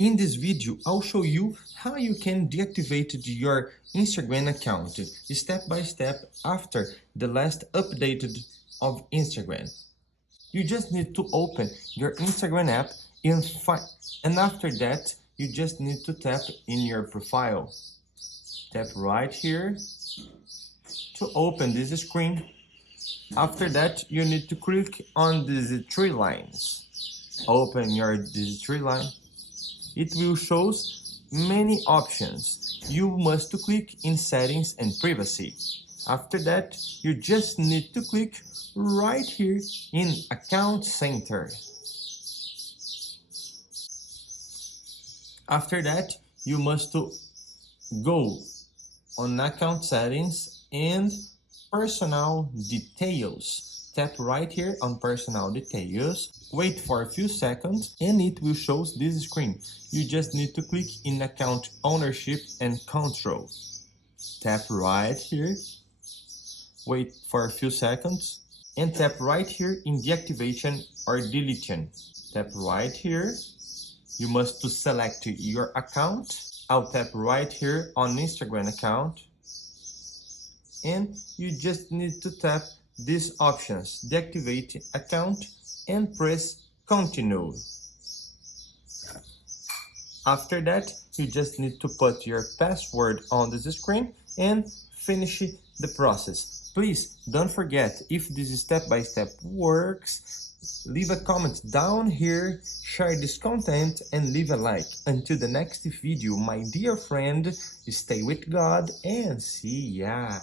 In this video, I'll show you how you can deactivate your Instagram account step by step after the last updated of Instagram. You just need to open your Instagram app and after that, you just need to tap in your profile. Tap right here to open this screen. After that, you need to click on these three lines. Open this three line. It will show many options. You must click in settings and privacy. After that, you just need to click right here in account center. After that, you must go on account settings and personal details. Tap right here on personal details, wait for a few seconds and it will show this screen. You just need to click in account ownership and control. Tap right here, wait for a few seconds and tap right here in deactivation or deletion. Tap right here, you must select your account. I'll tap right here on Instagram account and you just need to tap these options, deactivate account and press continue. After that, you just need to put your password on this screen and finish the process. Please don't forget, if this step-by-step works, leave a comment down here, share this content and leave a like. Until the next video, my dear friend, stay with God and see ya.